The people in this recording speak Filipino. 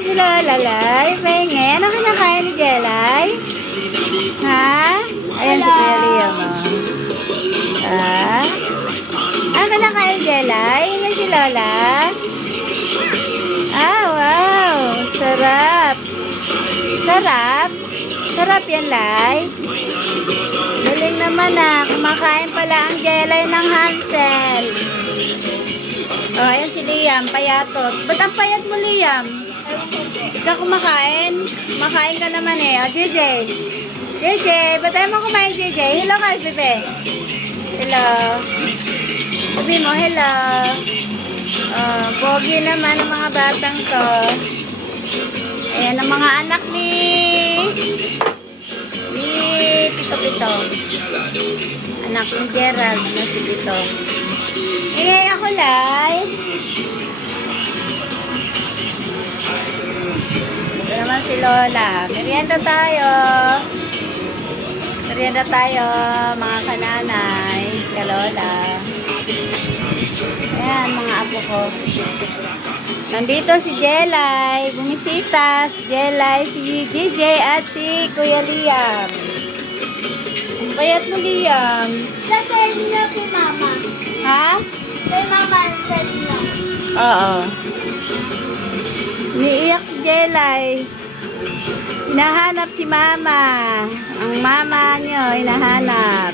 si Lola, Lay. Pengi. Ano kinakain ni Jelay? Ha? Ayan si Kuya Liam, oh. Ha? Ano kinakain ni Jelay? Yun si Lola. Ah, wow. Sarap. Sarap. Sarap yan, Lay. Galing naman ah. Kumakain pala ang Jelay ng Hansel. Oh, ayan si Liam, payatot. Ba't ang payat mo, Liam? Ka kumakain? Kumakain ka naman eh. O, JJ. JJ, ba't tayo mo kumain, JJ? Hello ka, bebe. Hello. Sabi mo, hello. Oh, pogi naman ang mga batang to. Ayan ang mga anak ni... Ni Pito Pito. Anak ni Gerald na si Pito. Eh, ako lai. Naman si Lola. Merienda tayo. Merienda tayo, mga kananay, kalola. Ayan, mga apo ko. Nandito si Jelay, bumisita si Jelay, si JJ at si Kuya Liam. Ang payat mo, Liam. Kasi na po mama. Ha? Kay mama said na. Oo. Niiyak si Jelay. Hinahanap si mama. Ang mama nyo, hinahanap.